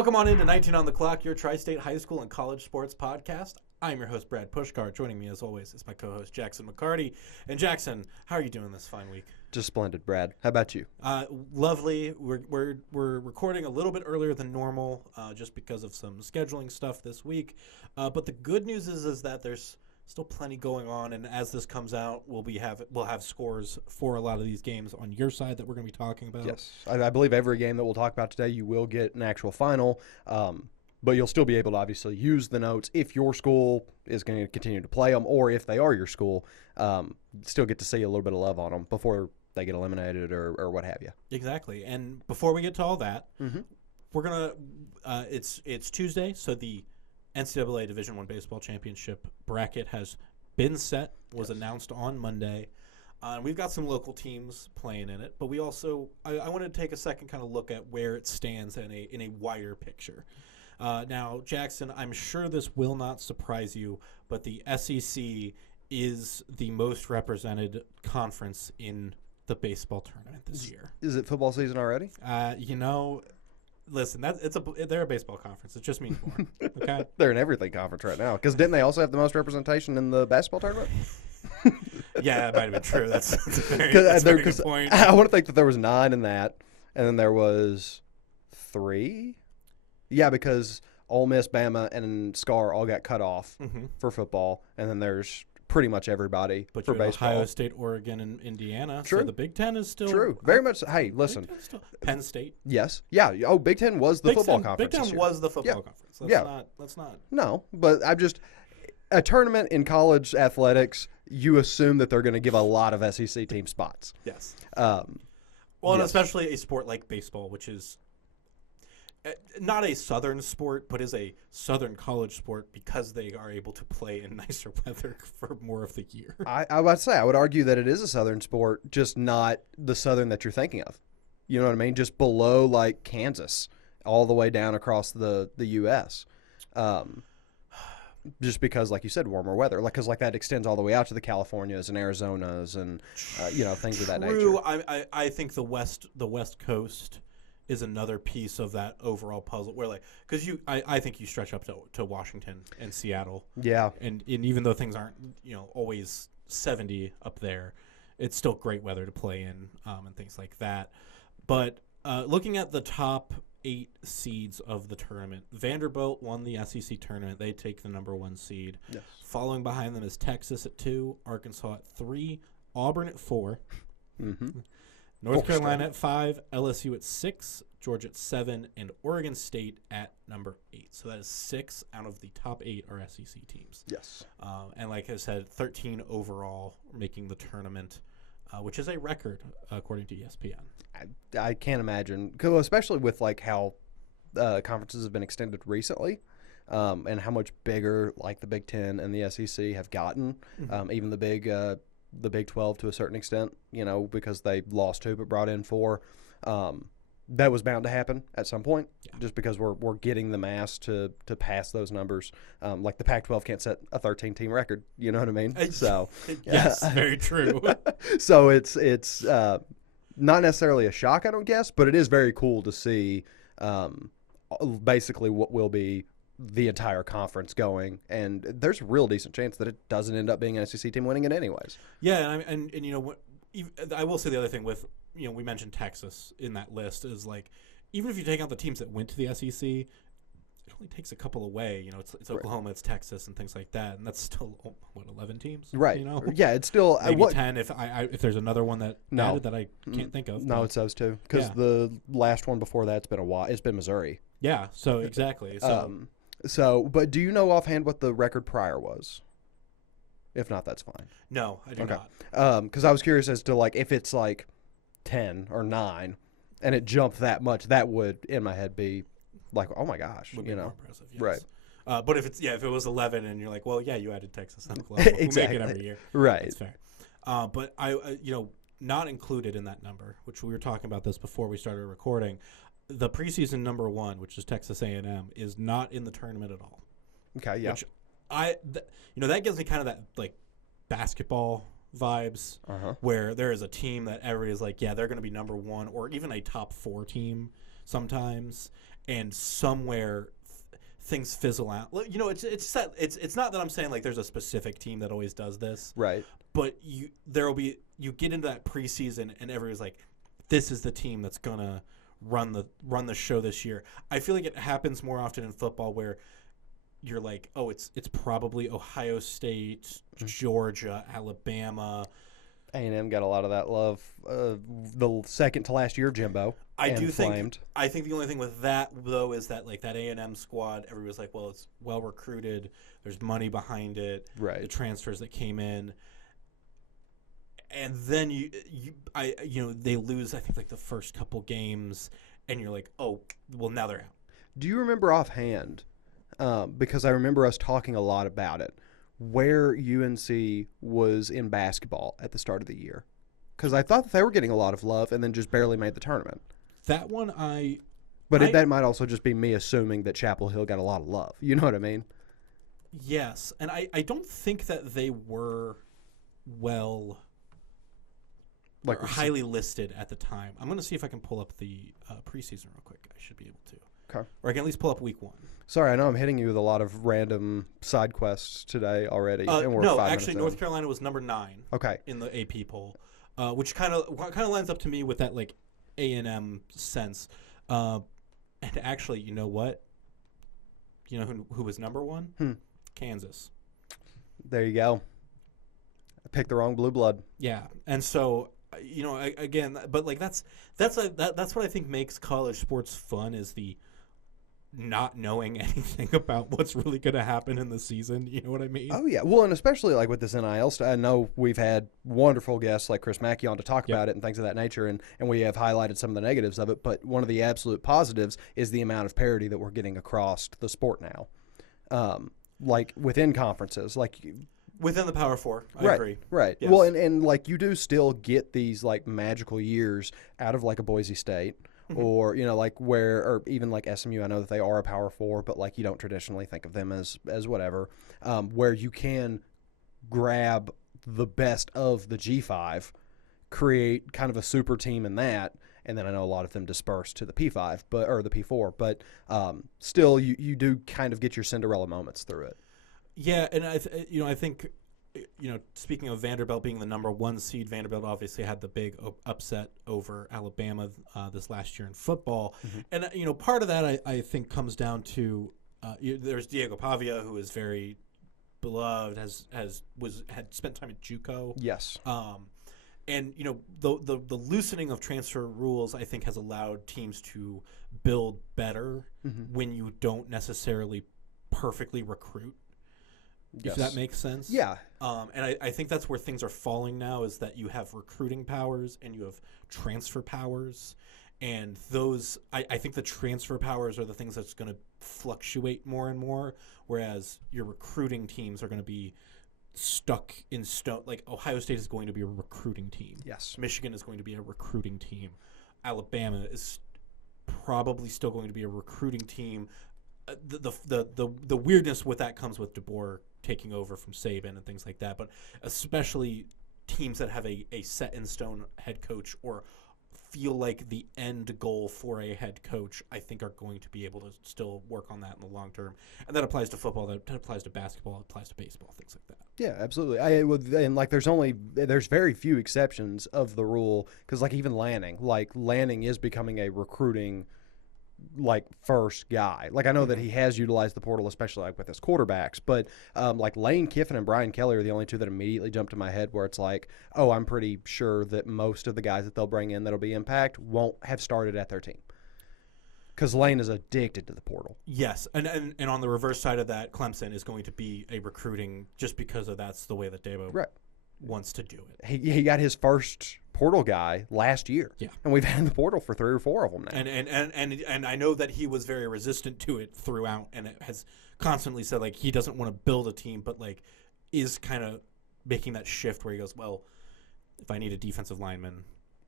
Welcome on into 19 on the Clock, your Tri-State High School and College Sports podcast. I'm your host, Brad Pushkar. Joining me, as always, is my co-host, Jackson McCarty. And Jackson, how are you doing this fine week? Just splendid, Brad. How about you? Lovely. We're recording a little bit earlier than normal, just because of some scheduling stuff this week. But the good news is that there's still plenty going on, and as this comes out, we'll have scores for a lot of these games on your side that we're going to be talking about. Yes, I believe every game that we'll talk about today, you will get an actual final, but you'll still be able to obviously use the notes if your school is going to continue to play them, or if they are your school, still get to see a little bit of love on them before they get eliminated or what have you. Exactly. And before we get to all that, we're gonna it's Tuesday, so the NCAA Division I Baseball Championship bracket has been set, was announced on Monday. We've got some local teams playing in it, but we also I wanted to take a second kind of look at where it stands in a wider picture. Now, Jackson, I'm sure this will not surprise you, but the SEC is the most represented conference in the baseball tournament this year. Is it football season already? Listen, they're a baseball conference. It just means more. Okay, They're an everything conference right now. Because didn't they also have the most representation in the basketball tournament? Yeah, that might have been true. That's a very good point. I want to think that there was 9 in that, and then there was 3. Yeah, because Ole Miss, Bama, and SCAR all got cut off for football, and then there's pretty much everybody but for baseball. Ohio State, Oregon, and Indiana. True. So the Big Ten is still true. Very much. Hey, listen. Penn State. Yes. Yeah. Oh, Big Ten was the football conference. Big Ten was the football conference. Let's not. No, but I'm just a tournament in college athletics. You assume that they're going to give a lot of SEC team spots. Yes. And especially a sport like baseball, which is not a Southern sport, but is a Southern college sport because they are able to play in nicer weather for more of the year. I would argue that it is a Southern sport, just not the Southern that you're thinking of. You know what I mean? Just below like Kansas, all the way down across the U.S. Just because, like you said, warmer weather. Because that extends all the way out to the Californias and Arizonas and things of that nature. True. I think the West Coast is another piece of that overall puzzle where because I think you stretch up to Washington and Seattle. Yeah. And even though things aren't, always 70 up there, it's still great weather to play in and things like that. But looking at the top 8 seeds of the tournament, Vanderbilt won the SEC tournament. They take the number 1 seed. Yes. Following behind them is Texas at 2, Arkansas at 3, Auburn at 4. North Carolina at 5, LSU at 6, Georgia at 7, and Oregon State at number 8. So that is 6 out of the top 8 are SEC teams. Yes. And like I said, 13 overall making the tournament, which is a record according to ESPN. I can't imagine, especially with how conferences have been extended recently, and how much bigger the Big Ten and the SEC have gotten. Even the Big 12 to a certain extent, because they lost 2 but brought in 4. That was bound to happen at some point, just because we're getting the mass to pass those numbers. The Pac-12 can't set a 13-team record, you know what I mean? So yes, very true. So it's not necessarily a shock, I don't guess, but it is very cool to see basically what will be the entire conference going, and there's a real decent chance that it doesn't end up being an SEC team winning it anyways. Yeah, and I will say the other thing with we mentioned Texas in that list is even if you take out the teams that went to the SEC, it only takes a couple away. It's Oklahoma, it's Texas, and things like that, and that's still 11 teams, right? Yeah, it's still maybe 10 if there's another one that added that I can't think of. No, it's those 2 because the last one before that's been a while. It's been Missouri. Yeah, so exactly. But do you know offhand what the record prior was? If not, that's fine. No, I do not. Because I was curious as to if it's 10 or 9, and it jumped that much, that would in my head be oh my gosh, would be more impressive, yes. Right. But if it was 11, and you're well, yeah, you added Texas and Oklahoma. Exactly. We make it every year, right? That's fair. But I not included in that number, which we were talking about this before we started recording. The preseason number 1, which is Texas A&M, is not in the tournament at all. Okay, yeah. Which that gives me kind of that basketball vibes, where there is a team that everybody's yeah, they're going to be number 1 or even a top 4 team sometimes, and somewhere things fizzle out. You know, it's not that I'm saying like there's a specific team that always does this, Right. but you get into that preseason and everybody's like, this is the team that's gonna run the show this year. I feel like it happens more often in football where you're like, oh, it's probably Ohio State, Georgia, Alabama. A&M got a lot of that love. The second to last year, Jimbo. I think the only thing with that though is that like that A&M squad, everybody's like, well, it's well recruited. There's money behind it. Right. The transfers that came in, and then they lose. I think like the first couple games, and you're like, oh, well, now they're out. Do you remember offhand? Because I remember us talking a lot about it, where UNC was in basketball at the start of the year. Because I thought that they were getting a lot of love and then just barely made the tournament. That one that might also just be me assuming that Chapel Hill got a lot of love. You know what I mean? Yes, and I don't think that they were highly listed at the time. I'm going to see if I can pull up the preseason real quick. I should be able to. Okay. Or I can at least pull up week 1. Sorry, I know I'm hitting you with a lot of random side quests today already. And we're no, 5 actually, minutes North in. Carolina was number 9. Okay. In the AP poll, which kind of lines up to me with that like A&M sense. And actually, you know what? You know who was number 1? Kansas. There you go. I picked the wrong blue blood. Yeah, and so again, but like that's what I think makes college sports fun is the not knowing anything about what's really going to happen in the season. You know what I mean? Oh, yeah. Well, and especially like with this NIL stuff, I know we've had wonderful guests like Chris Mackey on to talk about it and things of that nature, and we have highlighted some of the negatives of it, but one of the absolute positives is the amount of parity that we're getting across the sport now. Like within conferences, like within the Power Four, I agree. Right. Yes. Well, and like you do still get these like magical years out of like a Boise State. Or, like or even like SMU, I know that they are a Power 4, but like you don't traditionally think of them as whatever, where you can grab the best of the G5, create kind of a super team in that, and then I know a lot of them disperse to the P5, or the P4, but still you do kind of get your Cinderella moments through it. Yeah, and I think speaking of Vanderbilt being the number 1 seed, Vanderbilt obviously had the big upset over Alabama this last year in football. And, part of that I think comes down to there's Diego Pavia, who is very beloved, had spent time at JUCO. Yes. And, the loosening of transfer rules, I think, has allowed teams to build better when you don't necessarily perfectly recruit. If that makes sense. Yeah. And I think that's where things are falling now is that you have recruiting powers and you have transfer powers. And those, I think the transfer powers are the things that's going to fluctuate more and more, whereas your recruiting teams are going to be stuck in stone. Like Ohio State is going to be a recruiting team. Yes. Michigan is going to be a recruiting team. Alabama is probably still going to be a recruiting team. The weirdness with that comes with DeBoer taking over from Saban and things like that, but especially teams that have a set in stone head coach or feel like the end goal for a head coach, I think are going to be able to still work on that in the long term. And that applies to football, that applies to basketball, it applies to baseball, things like that. Yeah, absolutely. And like there's very few exceptions of the rule, because like even Lanning is becoming a recruiting like first guy. Like I know that he has utilized the portal, especially like with his quarterbacks, but like Lane Kiffin and Brian Kelly are the only two that immediately jump to my head where it's like, oh, I'm pretty sure that most of the guys that they'll bring in that'll be impact won't have started at their team. Because Lane is addicted to the portal. Yes, and on the reverse side of that, Clemson is going to be a recruiting just because of that's the way that Dabo wants to do it. He got his first portal guy last year. Yeah. And we've had in the portal for 3 or 4 of them now. And I know that he was very resistant to it throughout, and it has constantly said like he doesn't want to build a team, but like is kind of making that shift where he goes, well, if I need a defensive lineman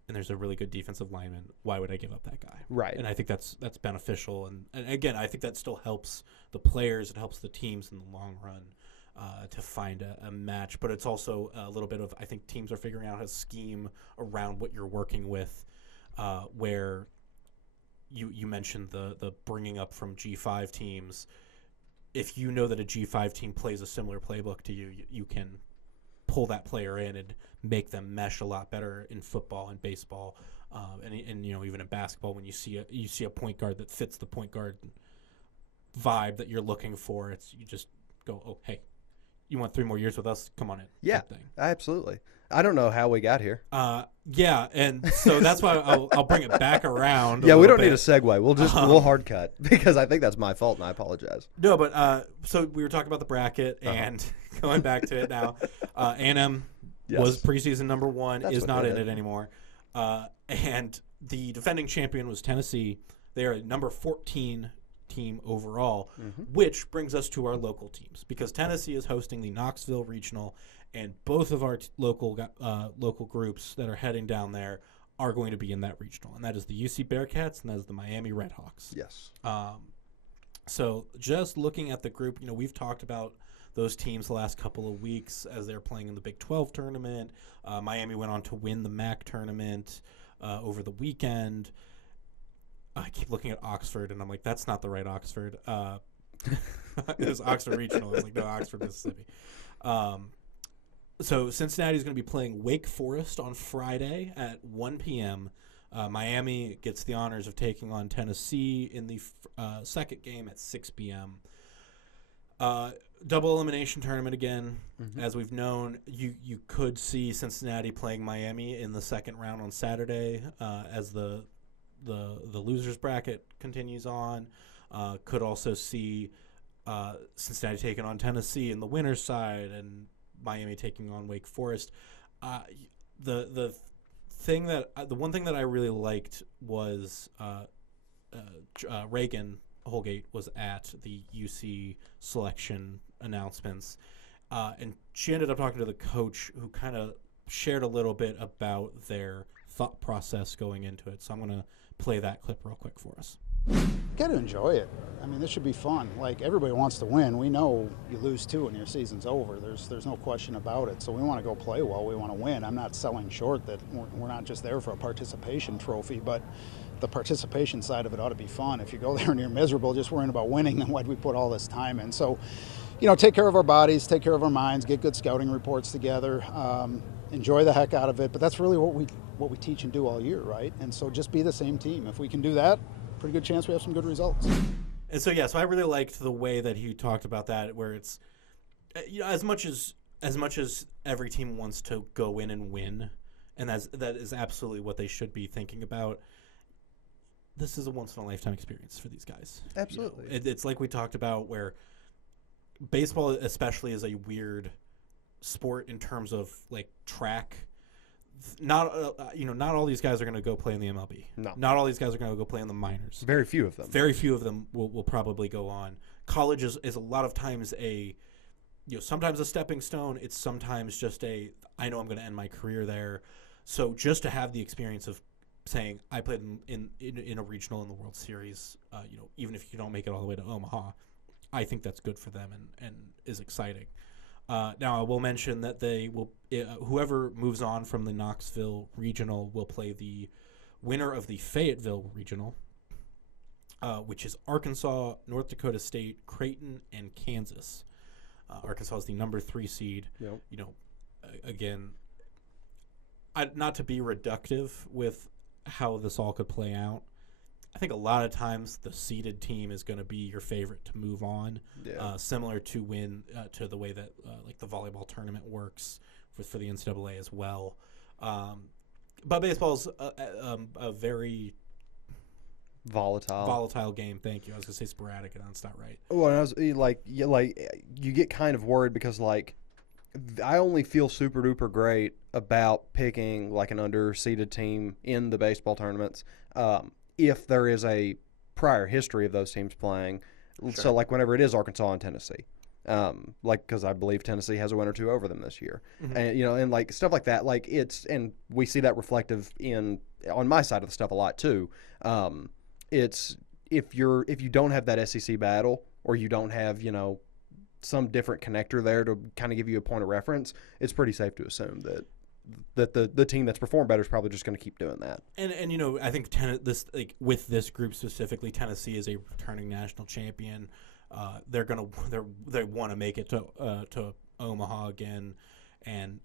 and there's a really good defensive lineman, why would I give up that guy? Right. And I think that's beneficial, and again, I think that still helps the players, it helps the teams in the long run. To find a match, but it's also a little bit of, I think teams are figuring out how to scheme around what you're working with, where you mentioned the bringing up from G5 teams. If you know that a G5 team plays a similar playbook to you, you can pull that player in and make them mesh a lot better in football and baseball, and even in basketball. When you see a point guard that fits the point guard vibe that you're looking for, you just go, oh hey, you want 3 more years with us? Come on in. Yeah, absolutely. I don't know how we got here. Yeah, and so that's why I'll bring it back around. Yeah, we don't need a segue. We'll hard cut because I think that's my fault and I apologize. No, but so we were talking about the bracket and going back to it now. A&M was preseason number 1, is not in it anymore, and the defending champion was Tennessee. They are number 14 team overall, which brings us to our local teams because Tennessee is hosting the Knoxville Regional. And both of our local groups that are heading down there are going to be in that regional, and that is the UC Bearcats and that is the Miami Redhawks. Yes. So just looking at the group, we've talked about those teams the last couple of weeks as they're playing in the Big 12 tournament. Miami went on to win the MAC tournament over the weekend. I keep looking at Oxford, and I'm like, that's not the right Oxford. It was Oxford Regional. I was like, no, Oxford, Mississippi. So Cincinnati is going to be playing Wake Forest on Friday at 1 p.m. Miami gets the honors of taking on Tennessee in the second game at 6 p.m. Double elimination tournament again. As we've known, you could see Cincinnati playing Miami in the second round on Saturday as the losers bracket continues on. Could also see Cincinnati taking on Tennessee in the winner's side and Miami taking on Wake Forest. The one thing that I really liked was Reagan Holgate was at the UC selection announcements, and she ended up talking to the coach who kind of shared a little bit about their thought process going into it. So I'm going to play that clip real quick for us. Got to enjoy it. I mean, this should be fun. Like, everybody wants to win. We know you lose 2 and your season's over. There's no question about it. So we want to go play well. We want to win. I'm not selling short that we're not just there for a participation trophy, but the participation side of it ought to be fun. If you go there and you're miserable just worrying about winning, then why'd we put all this time in? So, take care of our bodies, take care of our minds, get good scouting reports together, enjoy the heck out of it. But that's really what we teach and do all year, right? And so just be the same team. If we can do that, pretty good chance we have some good results. And so so I really liked the way that he talked about that, where it's as much as every team wants to go in and win, and that is absolutely what they should be thinking about. This is a once in a lifetime experience for these guys. Absolutely. It's like we talked about where baseball especially is a weird sport in terms of like track. Not all these guys are going to go play in the MLB. No. Not all these guys are going to go play in the minors. Very few of them. Very few of them will probably go on. College is a lot of times sometimes a stepping stone. It's sometimes just I know I'm going to end my career there. So just to have the experience of saying I played in a regional in the World Series, even if you don't make it all the way to Omaha, I think that's good for them and is exciting. Now, I will mention that they will. Whoever moves on from the Knoxville Regional will play the winner of the Fayetteville Regional, which is Arkansas, North Dakota State, Creighton, and Kansas. Arkansas is the number 3 seed. Yep. Again, not to be reductive with how this all could play out. I think a lot of times the seeded team is going to be your favorite to move on, similar to to the way that like the volleyball tournament works for the NCAA as well. But baseball's a very volatile game. Thank you. I was going to say sporadic, and that's not right. Well, and I was you get kind of worried because I only feel super duper great about picking like an underseeded team in the baseball tournaments. If there is a prior history of those teams playing. Sure. So, whenever it is Arkansas and Tennessee, because I believe Tennessee has a win or 2 over them this year. Mm-hmm. And, stuff like that, and we see that reflective on my side of the stuff a lot, too. It's if you don't have that SEC battle or you don't have, some different connector there to kind of give you a point of reference, it's pretty safe to assume that that the team that's performed better is probably just going to keep doing that. And I think with this group specifically, Tennessee is a returning national champion. They want to make it to Omaha again, and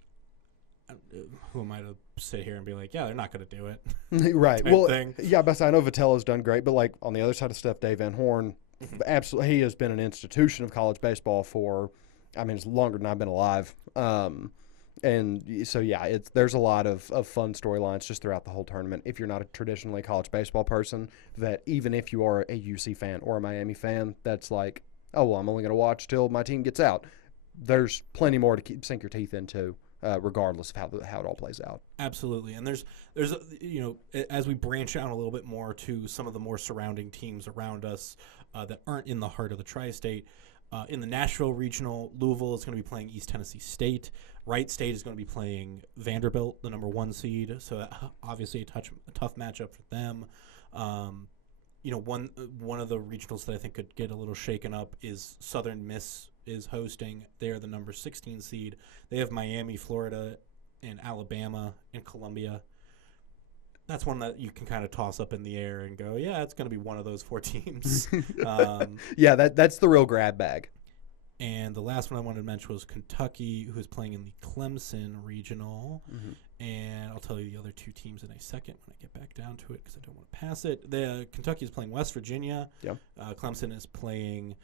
who am I to sit here and be like, yeah, they're not going to do it, right? Well, thing. Yeah, but I know Vitello's done great, but like on the other side of stuff, Dave Van Horn, absolutely, he has been an institution of college baseball for, it's longer than I've been alive. And so, yeah, there's a lot of fun storylines just throughout the whole tournament. If you're not a traditionally college baseball person, that even if you are a UC fan or a Miami fan, that's like, oh, well, I'm only going to watch till my team gets out. There's plenty more to sink your teeth into, regardless of how it all plays out. Absolutely. And there's as we branch out a little bit more to some of the more surrounding teams around us that aren't in the heart of the tri-state, in the Nashville Regional, Louisville is going to be playing East Tennessee State. Wright State is going to be playing Vanderbilt, the number 1 seed. So obviously a tough matchup for them. One of the regionals that I think could get a little shaken up is Southern Miss is hosting. They're the number 16 seed. They have Miami, Florida, and Alabama and Columbia. That's one that you can kind of toss up in the air and go, yeah, it's going to be one of those 4 teams. Yeah, that's the real grab bag. And the last one I wanted to mention was Kentucky, who's playing in the Clemson Regional. Mm-hmm. And I'll tell you the other 2 teams in a second when I get back down to it because I don't want to pass it. Kentucky is playing West Virginia. Yep. Clemson is playing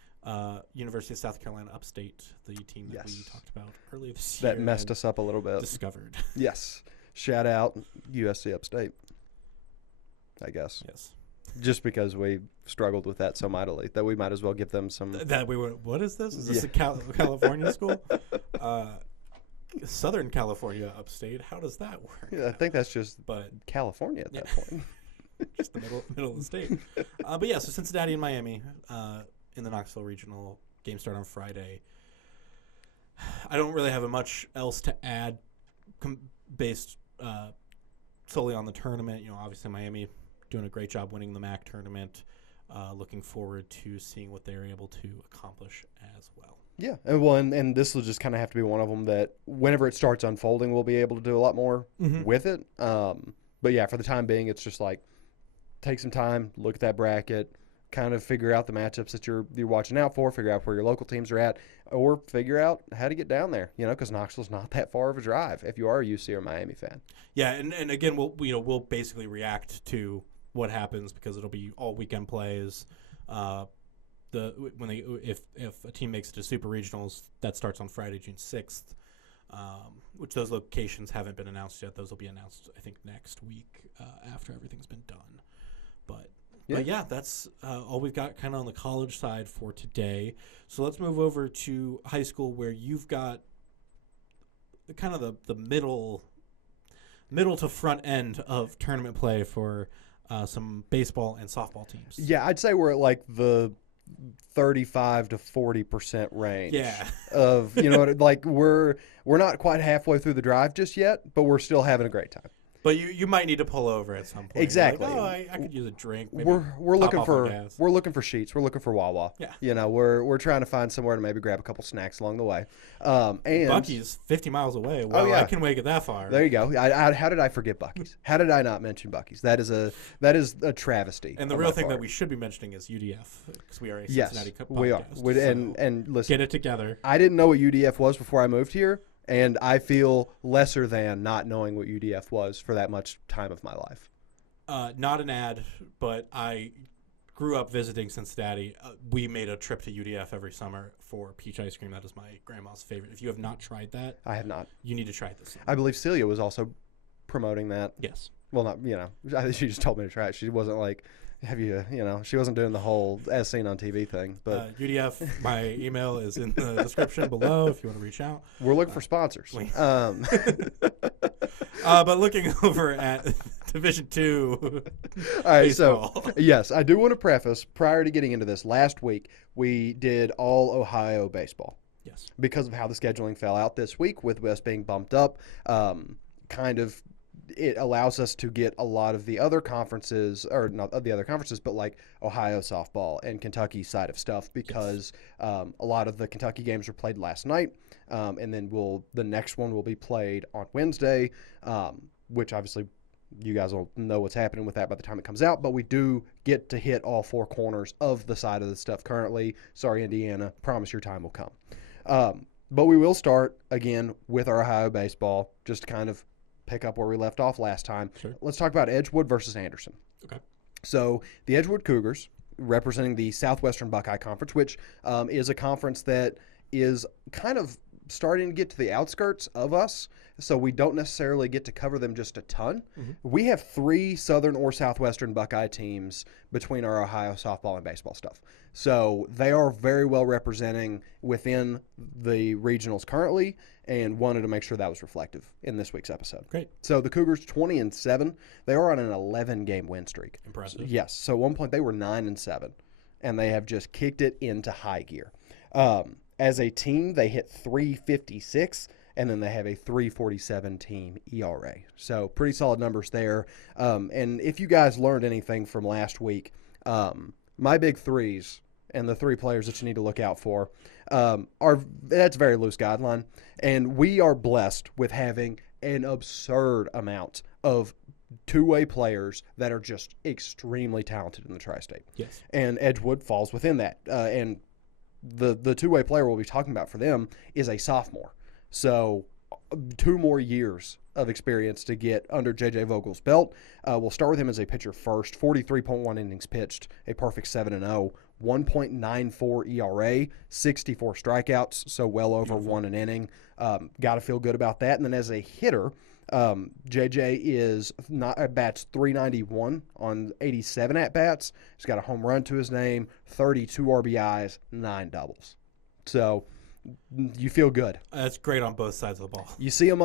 University of South Carolina Upstate, the team that we talked about earlier this year. That messed us up a little bit. Discovered. Yes. Shout out USC Upstate, I guess. Yes. Just because we struggled with that so mightily that we might as well give them some. What is this? Is this a California school? Southern California Upstate. How does that work? Yeah, I think that's just California at that point. Just the middle of the state. But yeah, so Cincinnati and Miami in the Knoxville Regional. Game start on Friday. I don't really have much else to add based solely on the tournament. Obviously Miami doing a great job winning the MAC tournament. Looking forward to seeing what they're able to accomplish as well. Yeah, and this will just kind of have to be one of them that whenever it starts unfolding, we'll be able to do a lot more with it. But yeah, for the time being, it's just like take some time, look at that bracket, kind of figure out the matchups that you're watching out for, figure out where your local teams are at, or figure out how to get down there. Because Knoxville's not that far of a drive if you are a UC or Miami fan. Yeah, and again, we'll basically react to what happens because it'll be all weekend plays. If a team makes it to Super Regionals, that starts on Friday, June 6th, which those locations haven't been announced yet. Those will be announced, I think, next week after everything's been done. But yeah, that's all we've got kind of on the college side for today. So let's move over to high school where you've got kind of the middle to front end of tournament play for some baseball and softball teams. Yeah, I'd say we're at like the 35 to 40% range. Yeah. Of like we're not quite halfway through the drive just yet, but we're still having a great time. But you might need to pull over at some point. Exactly. Like, I could use a drink. Maybe we're looking for sheets. We're looking for Wawa. Yeah. We're trying to find somewhere to maybe grab a couple snacks along the way. And Buc-ee's 50 miles away. Well, I can make it that far. There you go. How did I forget Buc-ee's? How did I not mention Buc-ee's? That is a travesty. And the real thing that we should be mentioning is UDF because we are a Cincinnati podcast. We are. And listen, get it together. I didn't know what UDF was before I moved here. And I feel lesser than not knowing what UDF was for that much time of my life. Not an ad, but I grew up visiting Cincinnati. We made a trip to UDF every summer for peach ice cream. That is my grandma's favorite. If you have not tried that, I have not. You need to try it this summer. I believe Celia was also promoting that. Yes. Well, not I think she just told me to try it. She wasn't like, she wasn't doing the whole as seen on TV thing. But UDF, my email is in the description below if you want to reach out. We're looking for sponsors. But looking over at Division II. All right, baseball. So yes, I do want to preface prior to getting into this. Last week we did all Ohio baseball. Yes. Because of how the scheduling fell out this week with us being bumped up, kind of it allows us to get a lot of the other conferences, or not the other conferences, but like Ohio softball and Kentucky side of stuff, because a lot of the Kentucky games were played last night, and then the next one will be played on Wednesday, which obviously you guys will know what's happening with that by the time it comes out, but we do get to hit all four corners of the side of the stuff currently. Sorry, Indiana. Promise your time will come. But we will start, again, with our Ohio baseball, just to kind of pick up where we left off last time. Sure. Let's talk about Edgewood versus Anderson. Okay. So the Edgewood Cougars, representing the Southwestern Buckeye Conference, which is a conference that is kind of starting to get to the outskirts of us, so we don't necessarily get to cover them just a ton. Mm-hmm. We have 3 Southern or Southwestern Buckeye teams between our Ohio softball and baseball stuff. So they are very well representing within the regionals currently, and wanted to make sure that was reflective in this week's episode. Great. So the Cougars 20-7. They are on an 11-game win streak. Impressive. Yes. So at one point they were 9-7, and they have just kicked it into high gear. As a team, they hit 356, and then they have a 347 team ERA. So pretty solid numbers there. And if you guys learned anything from last week, my big threes and the 3 players that you need to look out for that's a very loose guideline. And we are blessed with having an absurd amount of two-way players that are just extremely talented in the Tri-State. Yes. And Edgewood falls within that. And the two-way player we'll be talking about for them is a sophomore. So 2 more years of experience to get under J.J. Vogel's belt. We'll start with him as a pitcher first. 43.1 innings pitched, a perfect 7-0, 1.94 ERA, 64 strikeouts, so well over 1 an inning. Got to feel good about that. And then as a hitter, J.J. bats 391 on 87 at-bats. He's got a home run to his name, 32 RBIs, 9 doubles. So you feel good. That's great on both sides of the ball. You see him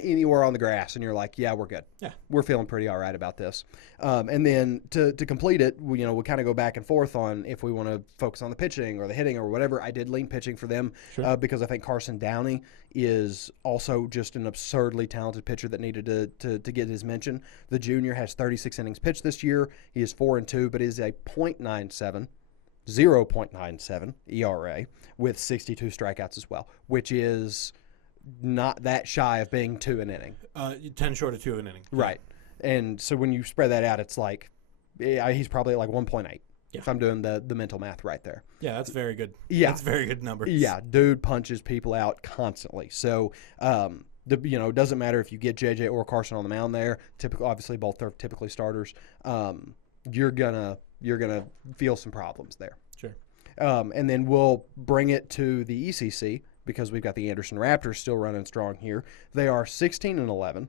anywhere on the grass, and you're like, yeah, we're good. Yeah, we're feeling pretty all right about this. And then to complete it, we kind of go back and forth on if we want to focus on the pitching or the hitting or whatever. I did lean pitching for them because I think Carson Downey is also just an absurdly talented pitcher that needed to get his mention. The junior has 36 innings pitched this year. He is 4-2, but is a .97 ERA with 62 strikeouts as well, which is not that shy of being 2 an inning. 10 short of 2 an inning. Right. And so when you spread that out, it's like he's probably at like 1.8 if I'm doing the mental math right there. Yeah, that's very good. Yeah. That's very good numbers. Yeah, dude punches people out constantly. So, it doesn't matter if you get JJ or Carson on the mound there. Obviously, both are typically starters. You're gonna feel some problems there. Sure. And then we'll bring it to the ECC because we've got the Anderson Raptors still running strong here. They are 16-11,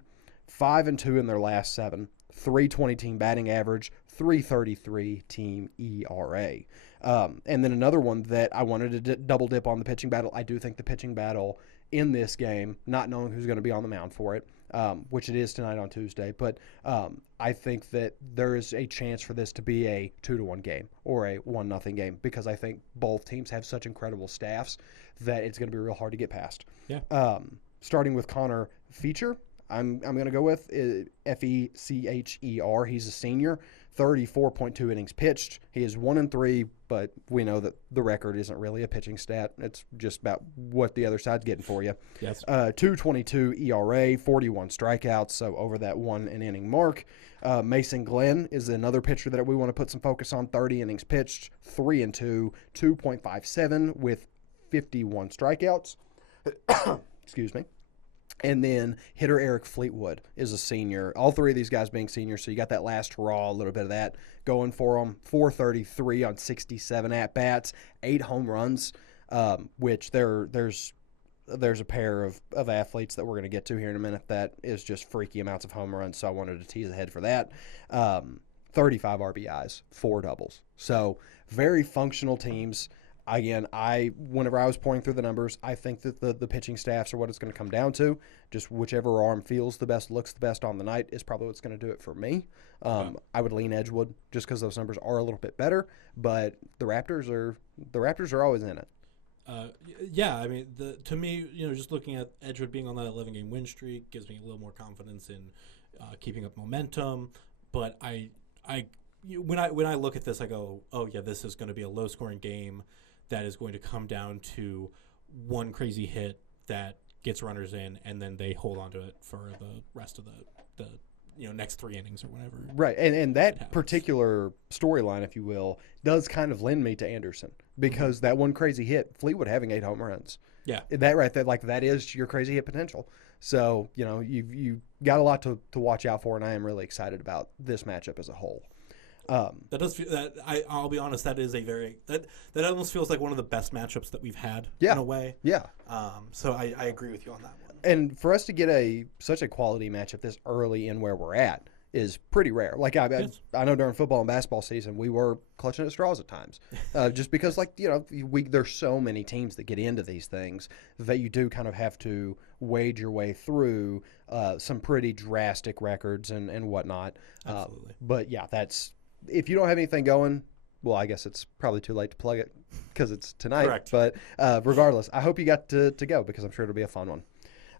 5-2 in their last 7, 320 team batting average, 333 team ERA. And then another one that I wanted to double dip on the pitching battle. I do think the pitching battle in this game, not knowing who's going to be on the mound for it, which it is tonight on Tuesday, but I think that there is a chance for this to be a 2-1 game or a 1-0 game because I think both teams have such incredible staffs that it's going to be real hard to get past. Yeah. Starting with Connor Feature, I'm going to go with Fecher. He's a senior, 34.2 innings pitched. He is 1-3, but we know that the record isn't really a pitching stat. It's just about what the other side's getting for you. Yes. 2.22 ERA, 41 strikeouts, so over that 1 an inning mark. Mason Glenn is another pitcher that we want to put some focus on. 30 innings pitched, 3-2, 2.57 with 51 strikeouts. Excuse me. And then hitter Eric Fleetwood is a senior. All 3 of these guys being seniors, so you got that last hurrah, a little bit of that going for them. 433 on 67 at-bats, 8 home runs, which there's a pair of athletes that we're going to get to here in a minute that is just freaky amounts of home runs, so I wanted to tease ahead for that. 35 RBIs, 4 doubles. So very functional teams. Again, whenever I was pouring through the numbers, I think that the pitching staffs are what it's going to come down to. Just whichever arm feels the best, looks the best on the night is probably what's going to do it for me. I would lean Edgewood just because those numbers are a little bit better, but the Raptors are always in it. Yeah, I mean, to me, just looking at Edgewood being on that 11-game win streak gives me a little more confidence keeping up momentum. But when I look at this, I go, oh yeah, this is going to be a low scoring game that is going to come down to one crazy hit that gets runners in, and then they hold on to it for the rest of the next 3 innings or whatever. Right, and that particular storyline, if you will, does kind of lend me to Anderson because that one crazy hit, Fleetwood having 8 home runs. Yeah, that right there, like that is your crazy hit potential. So you got a lot to watch out for, and I am really excited about this matchup as a whole. That does feel, that I'll be honest, that is a very that almost feels like one of the best matchups that we've had in a way. Yeah. So I agree with you on that one. And for us to get such a quality matchup this early in where we're at is pretty rare. Like I know during football and basketball season we were clutching at straws at times, just because there's so many teams that get into these things that you do kind of have to wade your way through some pretty drastic records and whatnot. Absolutely. But yeah, if you don't have anything going, well, I guess it's probably too late to plug it because it's tonight. Correct. But regardless, I hope you got to go because I'm sure it'll be a fun one.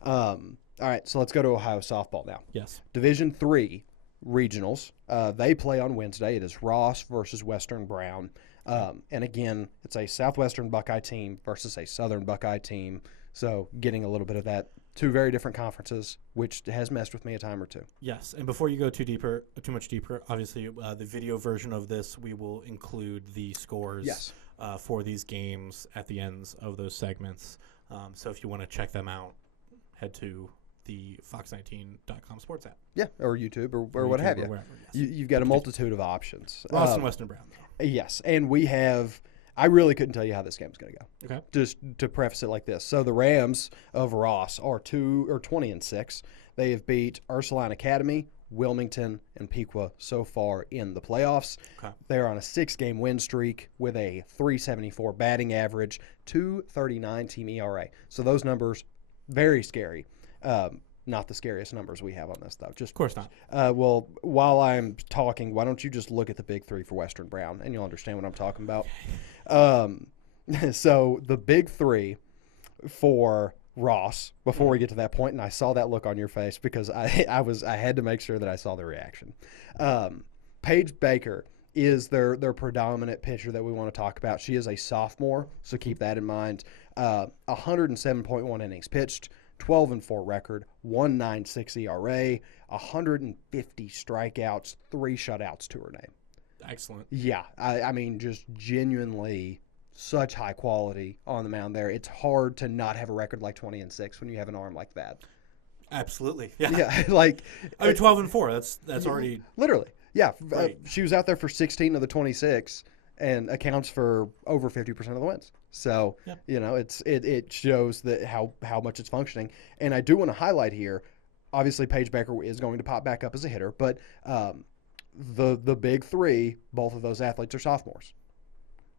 All right, so let's go to Ohio softball now. Yes. Division III regionals. They play on Wednesday. It is Ross versus Western Brown. And again, it's a Southwestern Buckeye team versus a Southern Buckeye team. So getting a little bit of that. 2 very different conferences, which has messed with me a time or two. Yes, and before you go too much deeper, obviously the video version of this, we will include the scores for these games at the ends of those segments. So if you want to check them out, head to the Fox19.com sports app. Yeah, or YouTube or what have you. Wherever, yes. You've got a multitude of options. Ross and Western Brown, though. Yes, and we have – I really couldn't tell you how this game's going to go. Okay. Just to preface it like this. So the Rams of Ross are 20-6. They have beat Ursuline Academy, Wilmington, and Pequot so far in the playoffs. Okay. They're on a 6-game win streak with a .374 batting average, .239 team ERA. So those numbers, very scary. Not the scariest numbers we have on this, though. Just, of course not. Well, while I'm talking, why don't you just look at the big 3 for Western Brown, and you'll understand what I'm talking about. So the big 3 for Ross, before we get to that point, and I saw that look on your face because I had to make sure that I saw the reaction. Paige Baker is their predominant pitcher that we want to talk about. She is a sophomore, so keep that in mind. 107.1 innings pitched, 12-4 record, 1.96 ERA, 150 strikeouts, 3 shutouts to her name. Excellent. Yeah, I mean, just genuinely such high quality on the mound there. It's hard to not have a record like 20-6 when you have an arm like that. Absolutely. Yeah. Yeah, like I mean, 12-4. That's already literally. Yeah, right. She was out there for 16 of the 26 and accounts for over 50% of the wins. So, yep. It shows that how much it's functioning. And I do want to highlight here, obviously Paige Baker is going to pop back up as a hitter, but the big 3, both of those athletes are sophomores.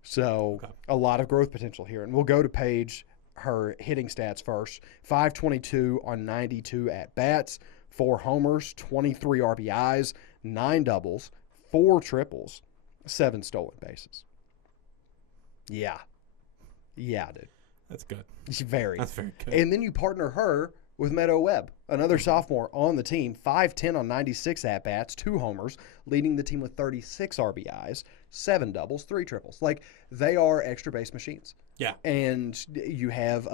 So a lot of growth potential here. And we'll go to Paige, her hitting stats first. .522 on 92 at-bats, 4 homers, 23 RBIs, 9 doubles, 4 triples, 7 stolen bases. Yeah. Yeah, dude. That's good. That's very good. And then you partner her with Meadow Webb, another sophomore on the team, 5'10 on 96 at-bats, 2 homers, leading the team with 36 RBIs, 7 doubles, 3 triples. Like, they are extra base machines. Yeah. And you have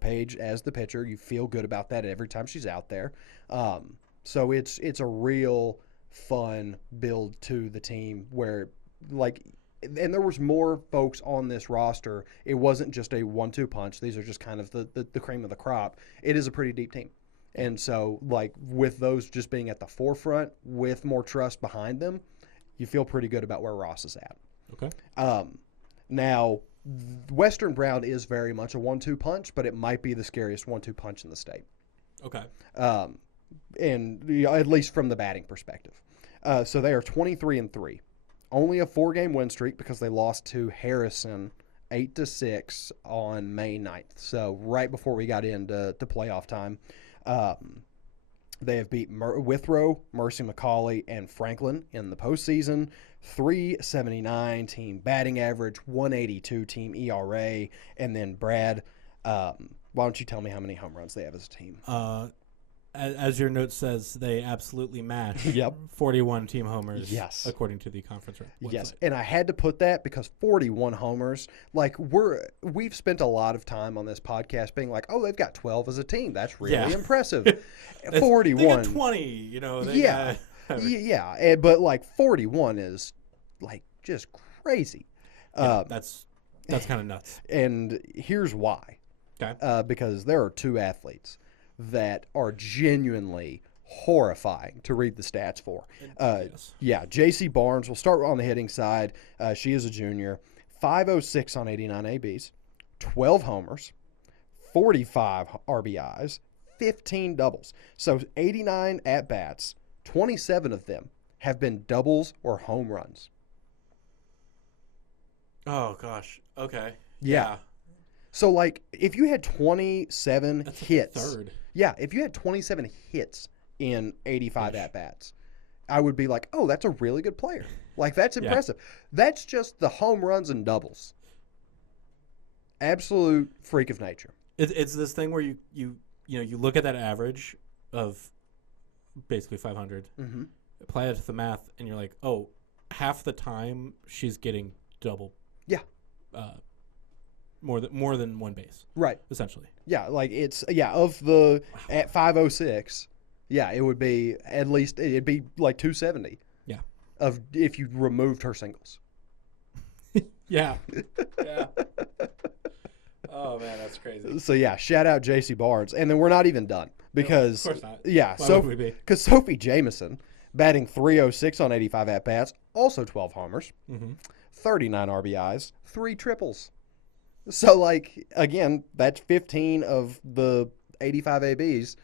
Paige as the pitcher. You feel good about that every time she's out there. So it's a real fun build to the team where, like, and there was more folks on this roster. It wasn't just a 1-2 punch. These are just kind of the cream of the crop. It is a pretty deep team. And so, like, with those just being at the forefront with more trust behind them, you feel pretty good about where Ross is at. Okay. Now, Western Brown is very much a 1-2 punch, but it might be the scariest 1-2 punch in the state. Okay. And at least from the batting perspective. So they are 23-3. Only a 4-game win streak because they lost to Harrison 8-6 on May 9th. So right before we got into playoff time. They have beat Withrow, Mercy McCauley, and Franklin in the postseason. .379 team batting average, .182 team ERA. And then Brad, why don't you tell me how many home runs they have as a team? as your note says, they absolutely match. Yep. 41 team homers. Yes. According to the conference website. Yes, and I had to put that because 41 homers. Like we've spent a lot of time on this podcast being like, oh, they've got 12 as a team. That's really impressive. 41. They got 20. You know. But like 41 is like just crazy. That's kind of nuts. And here's why. Okay. Because there are two athletes that are genuinely horrifying to read the stats for. Yeah, J.C. Barnes. We'll start on the hitting side. She is a junior. 506 on 89 ABs, 12 homers, 45 RBIs, 15 doubles. So 89 at-bats, 27 of them have been doubles or home runs. Oh, gosh. Okay. Yeah. So, like, if you had 27 hits. Third. Yeah, if you had 27 hits in 85 at-bats, I would be like, oh, that's a really good player. Like, that's impressive. That's just the home runs and doubles. Absolute freak of nature. It's this thing where you look at that average of basically 500, apply it to the math, and you're like, oh, half the time she's getting double. Yeah. More than one base. Right. Essentially. Yeah, like of the at 506, it would be at least it'd be like 270. Yeah. Of if you removed her singles. Yeah. Yeah. Oh man, that's crazy. So shout out J.C. Barnes, and then we're not even done because of course not. Yeah, Why would we be? Because Sophie Jameson batting 306 on 85 at bats, also 12 homers, 39 RBIs, 3 triples. So, like, again, that's 15 of the 85 ABs.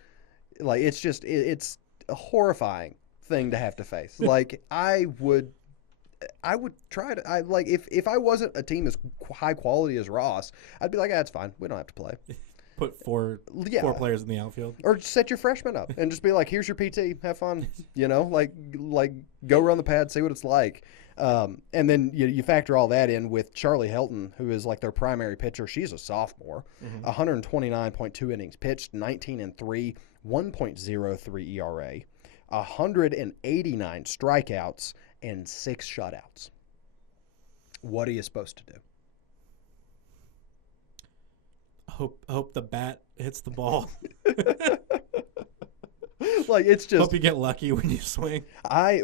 Like, it's just, it's a horrifying thing to have to face. Like, I would try to, if I wasn't a team as high quality as Ross, I'd be like, that's fine. We don't have to play. Put four players in the outfield. Or set your freshmen up and just be like, here's your PT. Have fun. Like go run the pad, see what it's like. And then you factor all that in with Charlie Helton, who is like their primary pitcher. She's a sophomore. 129.2 innings pitched, 19-3, 1.03 ERA, 189 strikeouts, and 6 shutouts. What are you supposed to do? Hope the bat hits the ball. Like, it's just hope you get lucky when you swing.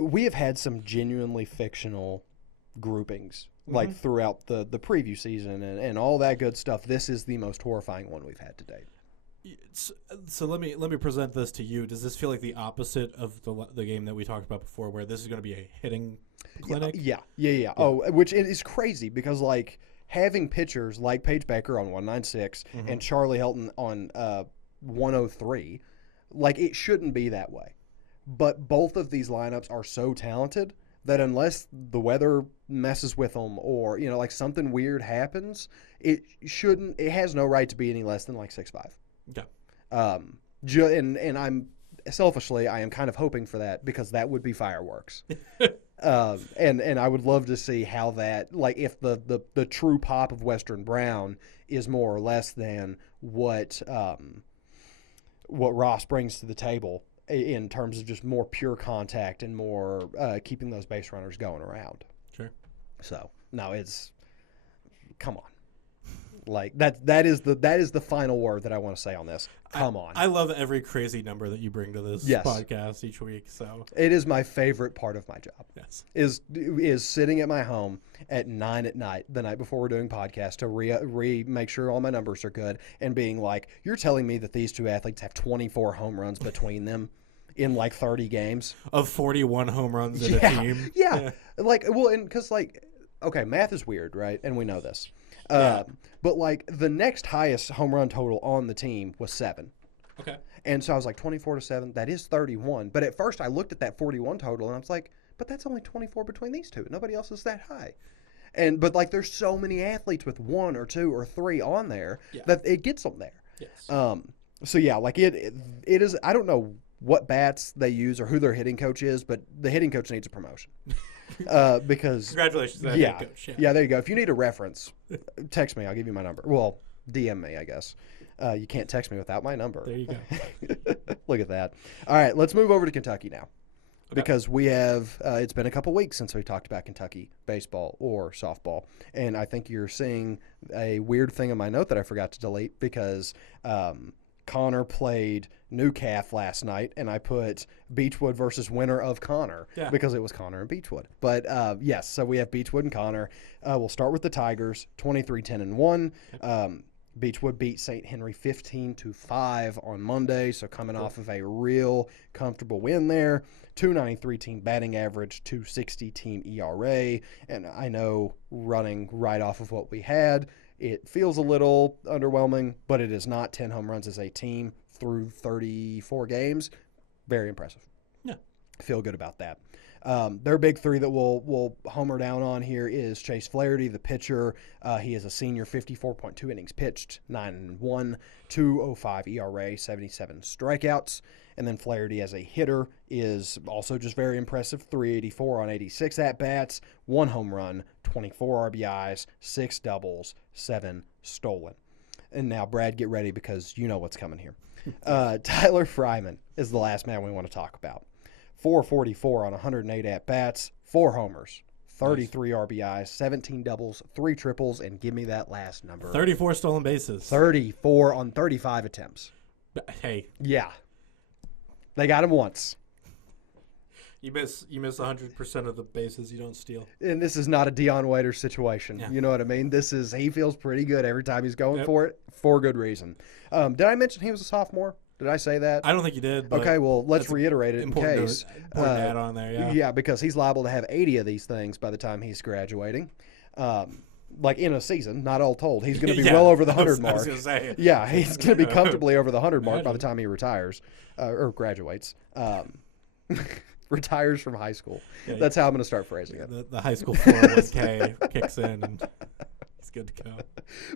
We have had some genuinely fictional groupings like throughout the preview season and all that good stuff. This is the most horrifying one we've had to date. So let me present this to you. Does this feel like the opposite of the game that we talked about before, where this is going to be a hitting clinic? Yeah. Oh, which is crazy because like having pitchers like Paige Baker on 196 and Charlie Helton on 103. Like, it shouldn't be that way. But both of these lineups are so talented that unless the weather messes with them or, like something weird happens, it has no right to be any less than like 6'5". Yeah. And I'm selfishly, I am kind of hoping for that because that would be fireworks. And I would love to see how that, like, if the true pop of Western Brown is more or less than what Ross brings to the table in terms of just more pure contact and more keeping those base runners going around. Sure. So no, come on. Like that is the final word that I want to say on this. Come on. I love every crazy number that you bring to this podcast each week. So it is my favorite part of my job. Yes. Is sitting at my home at 9 at night, the night before we're doing podcasts, to make sure all my numbers are good and being like, you're telling me that these two athletes have 24 home runs between them in like 30 games of 41 home runs in a team. Yeah. Like, well, and because like, okay, math is weird, right? And we know this. But like the next highest home run total on the team was 7. Okay. And so I was like 24-7. That is 31. But at first I looked at that 41 total and I was like, but that's only 24 between these two. Nobody else is that high. But like there's so many athletes with 1 or 2 or 3 on there that it gets them there. Yes. So yeah, like it is. I don't know what bats they use or who their hitting coach is, but the hitting coach needs a promotion. Because congratulations, to that head coach. Yeah, there you go. If you need a reference, text me. I'll give you my number. Well, DM me, I guess. You can't text me without my number. There you go. Look at that. All right, let's move over to Kentucky now. Because we have, it's been a couple weeks since we talked about Kentucky baseball or softball. And I think you're seeing a weird thing in my note that I forgot to delete because Connor played Newcalf last night, and I put Beechwood versus winner of Connor because it was Connor and Beechwood. But, yes, so we have Beechwood and Connor. We'll start with the Tigers, 23-10-1. Beechwood beat St. Henry 15-5 on Monday, so coming off of a real comfortable win there. 293 team batting average, 260 team ERA, and I know running right off of what we had, it feels a little underwhelming, but it is not. 10 home runs as a team through 34 games. Very impressive. Yeah. Feel good about that. Their big three that we'll homer down on here is Chase Flaherty, the pitcher. He is a senior, 54.2 innings pitched, 9-1, 2.05 ERA, 77 strikeouts. And then Flaherty as a hitter is also just very impressive, 384 on 86 at-bats, 1 home run, 24 RBIs, 6 doubles, 7 stolen. And now, Brad, get ready because you know what's coming here. Tyler Fryman is the last man we want to talk about. 444 on 108 at-bats, 4 homers, 33 RBIs, 17 doubles, 3 triples, and give me that last number. 34 stolen bases. 34 on 35 attempts. Hey. Yeah. They got him once. You miss 100% of the bases you don't steal. And this is not a Dion Waiters situation. Yeah. You know what I mean? He feels pretty good every time he's going for it for good reason. Did I mention he was a sophomore? Did I say that? I don't think you did. But okay, well, let's reiterate it in case. Important to add on there, yeah. Yeah, because he's liable to have 80 of these things by the time he's graduating. Like in a season, not all told. He's going to be well over the 100 mark. I was going to say. Yeah, he's going to be comfortably over the 100 mark by the time he retires or graduates. Retires from high school. Yeah, that's how I'm going to start phrasing it. The high school 401k kicks in and it's good to go.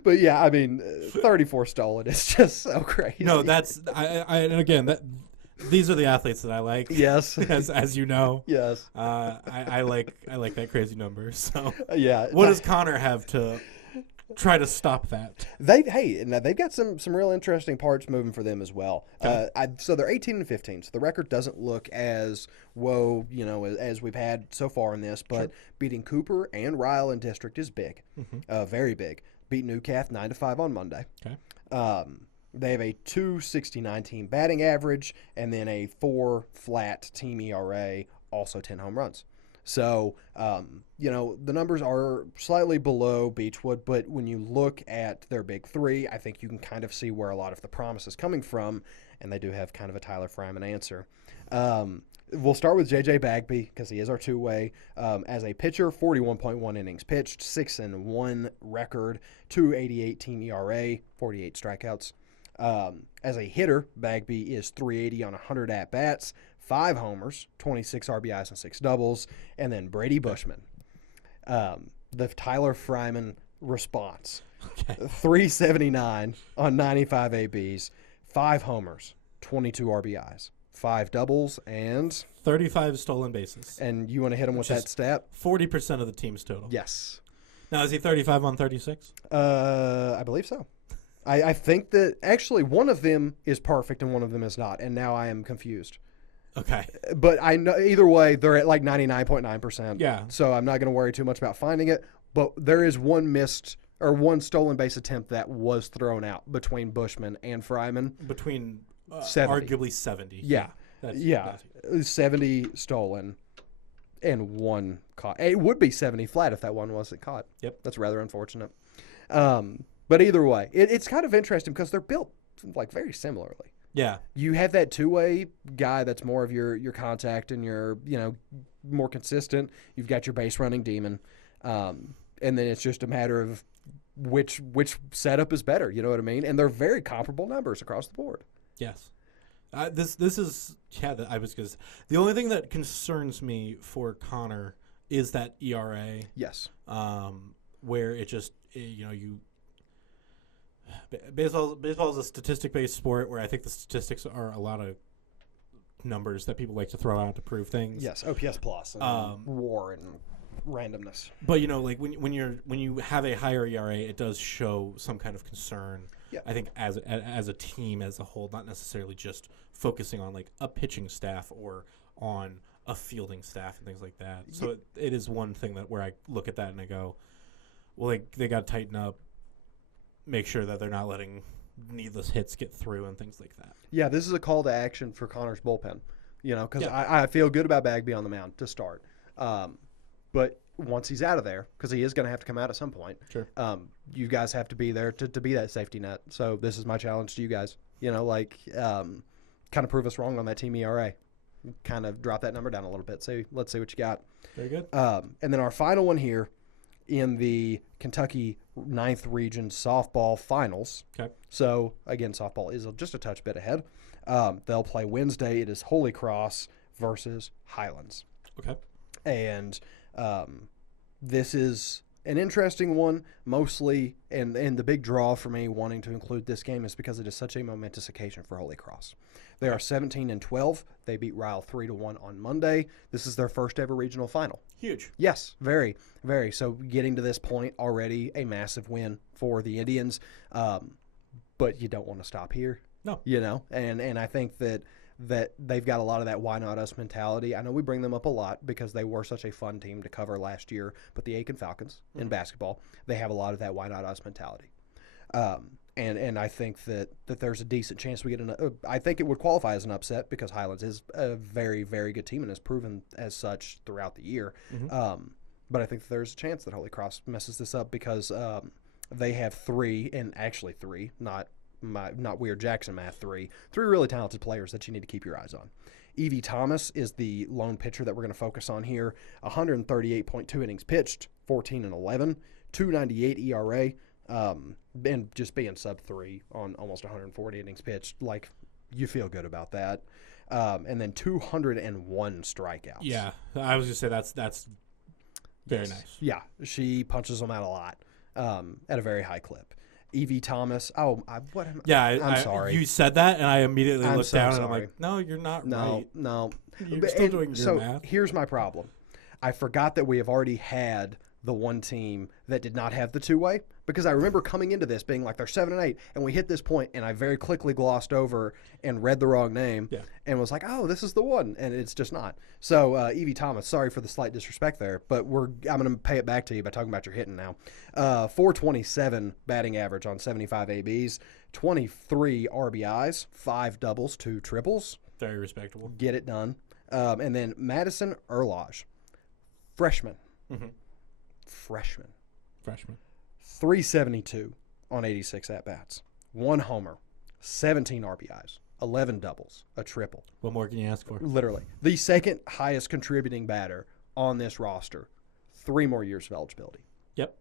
But yeah, I mean, 34 stolen is just so crazy. No, that's and again these are the athletes that I like. Yes, as you know. Yes, I like that crazy number. So yeah, what does Connor have to try to stop that? They've got some real interesting parts moving for them as well. So they're 18-15. So the record doesn't look as as we've had so far in this, but beating Cooper and Ryle in district is big, very big. Beat Newcalf 9-5 on Monday. Okay. They have a 269 team batting average and then a 4 flat team ERA, also 10 home runs. So, the numbers are slightly below Beechwood, but when you look at their big three, I think you can kind of see where a lot of the promise is coming from, and they do have kind of a Tyler Fryman answer. We'll start with J.J. Bagby because he is our two-way. As a pitcher, 41.1 innings pitched, 6-1 record, 2.88 team ERA, 48 strikeouts. As a hitter, Bagby is 380 on 100 at-bats, 5 homers, 26 RBIs, and 6 doubles. And then Brady Bushman, the Tyler Fryman response. 379 on 95 ABs, 5 homers, 22 RBIs, 5 doubles, and 35 stolen bases. And you want to hit him with that stat? 40% of the team's total. Yes. Now, is he 35 on 36? I believe so. I think that actually one of them is perfect and one of them is not, and now I am confused. Okay. But I know either way they're at like 99.9%. Yeah. So I'm not going to worry too much about finding it. But there is one stolen base attempt that was thrown out between Bushman and Fryman. Between 70. Arguably 70. Yeah. That's 70 stolen and 1 caught. It would be 70 flat if that one wasn't caught. Yep. That's rather unfortunate. But either way, it's kind of interesting because they're built like very similarly. Yeah. You have that two-way guy that's more of your contact and your, more consistent. You've got your base running demon. And then it's just a matter of which setup is better, you know what I mean? And they're very comparable numbers across the board. Yes. This is the only thing that concerns me for Connor is that ERA. Yes. Where it just baseball is a statistic-based sport where I think the statistics are a lot of numbers that people like to throw out to prove things. Yes, OPS plus and WAR and randomness. But like when you have a higher ERA, it does show some kind of concern. Yeah. I think as a team as a whole, not necessarily just focusing on like a pitching staff or on a fielding staff and things like that. So it is one thing that where I look at that and I go, well, they got to tighten up, make sure that they're not letting needless hits get through and things like that. Yeah, this is a call to action for Connor's bullpen, because I feel good about Bagby on the mound to start. But once he's out of there, because he is going to have to come out at some point, sure. You guys have to be there to be that safety net. So this is my challenge to you guys. Kind of prove us wrong on that team ERA. Kind of drop that number down a little bit. So let's see what you got. Very good. And then our final one here in the Kentucky 9th Region Softball Finals. Okay. So, again, softball is just a touch bit ahead. They'll play Wednesday. It is Holy Cross versus Highlands. Okay. And this is an interesting one, mostly, and the big draw for me wanting to include this game is because it is such a momentous occasion for Holy Cross. They are 17-12. They beat Ryle 3-1 on Monday. This is their first ever regional final. Huge. Yes, very, very. So getting to this point already, a massive win for the Indians. But you don't want to stop here. No. And I think that they've got a lot of that why not us mentality. I know we bring them up a lot because they were such a fun team to cover last year, but the Aiken Falcons in basketball, they have a lot of that why not us mentality. And I think that there's a decent chance we get I think it would qualify as an upset because Highlands is a very, very good team and has proven as such throughout the year. But I think there's a chance that Holy Cross messes this up because they have three, not Weird Jackson math, three really talented players that you need to keep your eyes on. Evie Thomas is the lone pitcher that we're going to focus on here. 138.2 innings pitched, 14-11, 2.98 ERA. And just being sub-3 on almost 140 innings pitched, like, you feel good about that. And then 201 strikeouts. Yeah, I was going to say that's very nice. Yeah, she punches them out a lot at a very high clip. Evie Thomas. I'm sorry. You said that, and I immediately looked down, and I'm sorry. like, no, you're not right. No. You're still doing your math. Here's my problem. I forgot that we have already had the one team that did not have the two-way because I remember coming into this being like they're 7-8 and we hit this point and I very quickly glossed over and read the wrong name and was like, oh, this is the one, and it's just not. So Evie Thomas, sorry for the slight disrespect there, but I'm going to pay it back to you by talking about your hitting now. 427 batting average on 75 ABs, 23 RBIs, 5 doubles, 2 triples. Very respectable. Get it done. And then Madison Erlage, freshman. Freshman. 372 on 86 at-bats. 1 homer, 17 RBIs, 11 doubles, a triple. What more can you ask for? Literally. The second highest contributing batter on this roster. 3 more years of eligibility. Yep.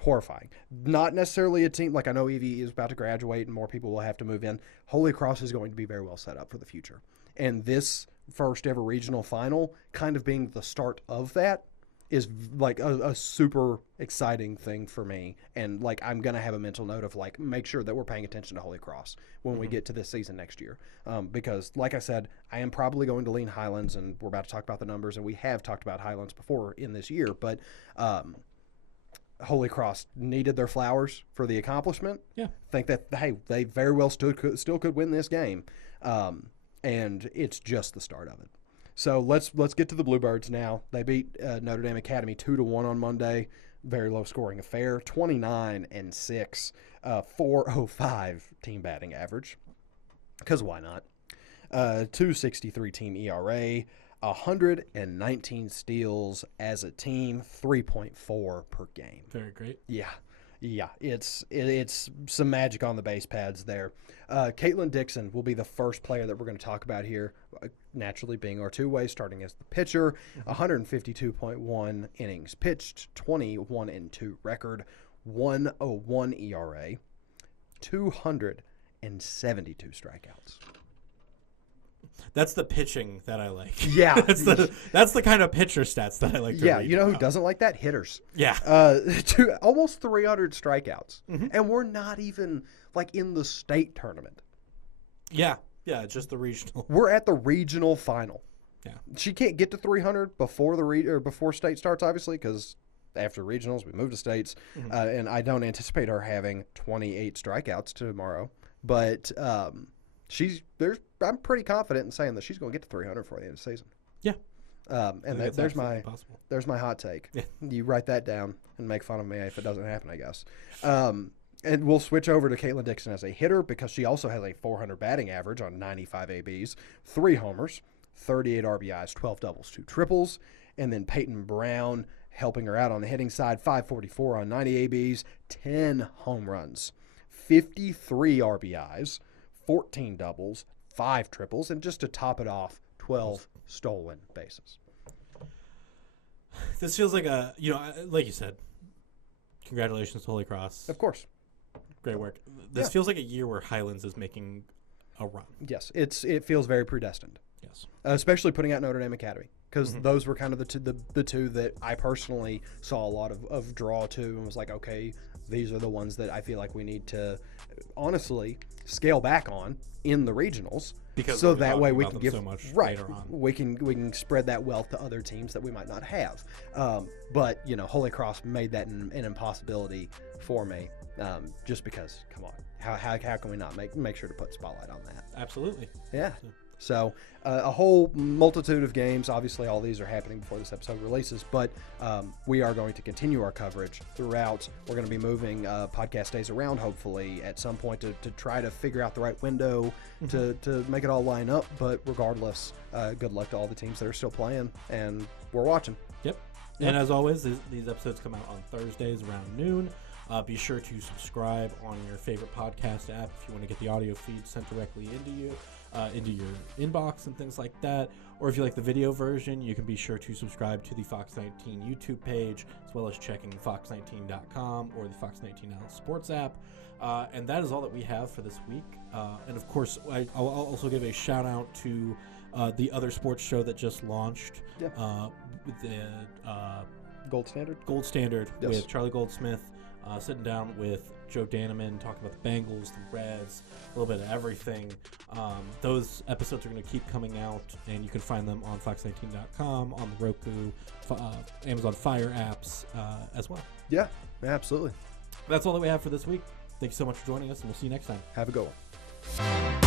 Horrifying. Not necessarily a team, like I know Evie is about to graduate and more people will have to move in. Holy Cross is going to be very well set up for the future. And this first ever regional final kind of being the start of that is like a super exciting thing for me. And like I'm going to have a mental note of like make sure that we're paying attention to Holy Cross when we get to this season next year. Because like I said, I am probably going to lean Highlands, and we're about to talk about the numbers, and we have talked about Highlands before in this year. But Holy Cross needed their flowers for the accomplishment. Yeah. Think that, hey, they very well still could win this game. And it's just the start of it. So let's get to the Bluebirds now. They beat Notre Dame Academy 2-1 on Monday. Very low scoring affair. 29-6, 405 team batting average. Because why not? 263 team ERA, 119 steals as a team, 3.4 per game. Very great. Yeah, it's some magic on the base pads there. Caitlin Dixon will be the first player that we're going to talk about here, naturally being our two-way, starting as the pitcher. 152.1 innings pitched, 21-2 record, 101 ERA, 272 strikeouts. That's the pitching that I like. Yeah. that's the kind of pitcher stats that I like to read. You know who doesn't like that? Hitters. Yeah. Almost 300 strikeouts. And we're not even, like, in the state tournament. Yeah, just the regional. We're at the regional final. Yeah. She can't get to 300 before before state starts, obviously, because after regionals, we moved to states, and I don't anticipate her having 28 strikeouts tomorrow. But I'm pretty confident in saying that she's going to get to 300 for the end of the season. Yeah. And there's my hot take. Yeah. You write that down and make fun of me if it doesn't happen, I guess. And we'll switch over to Caitlin Dixon as a hitter because she also has a 400 batting average on 95 ABs, 3 homers, 38 RBIs, 12 doubles, 2 triples. And then Peyton Brown helping her out on the hitting side, 544 on 90 ABs, 10 home runs, 53 RBIs, 14 doubles, 5 triples, and just to top it off, 12 stolen bases. This feels like like you said, congratulations to Holy Cross. Of course. Great work. This feels like a year where Highlands is making a run. Yes, it feels very predestined. Yes. Especially putting out Notre Dame Academy, because those were kind of the two that I personally saw a lot of draw to and was like, okay, these are the ones that I feel like we need to honestly scale back on in the regionals, because so that way we can give so much right. later on. We can spread that wealth to other teams that we might not have. But Holy Cross made that an impossibility for me, just because. Come on, how can we not make sure to put spotlight on that? Absolutely. Yeah. So a whole multitude of games. Obviously, all these are happening before this episode releases, but we are going to continue our coverage throughout. We're going to be moving podcast days around, hopefully, at some point to try to figure out the right window to make it all line up. But regardless, good luck to all the teams that are still playing, and we're watching. Yep. And as always, these episodes come out on Thursdays around noon. Be sure to subscribe on your favorite podcast app if you want to get the audio feed sent directly into your inbox and things like that. Or if you like the video version, you can be sure to subscribe to the Fox 19 YouTube page, as well as checking fox19.com or the Fox 19 Sports app. And that is all that we have for this week. And of course, I'll also give a shout out to the other sports show that just launched, with the Gold Standard. Gold Standard, yes, with Charlie Goldsmith, sitting down with Joe Daneman, talking about the Bengals, the Reds, a little bit of everything. Those episodes are going to keep coming out, and you can find them on fox19.com, on the Roku, Amazon Fire apps as well. Yeah, absolutely. That's all that we have for this week. Thank you so much for joining us, and we'll see you next time. Have a good one.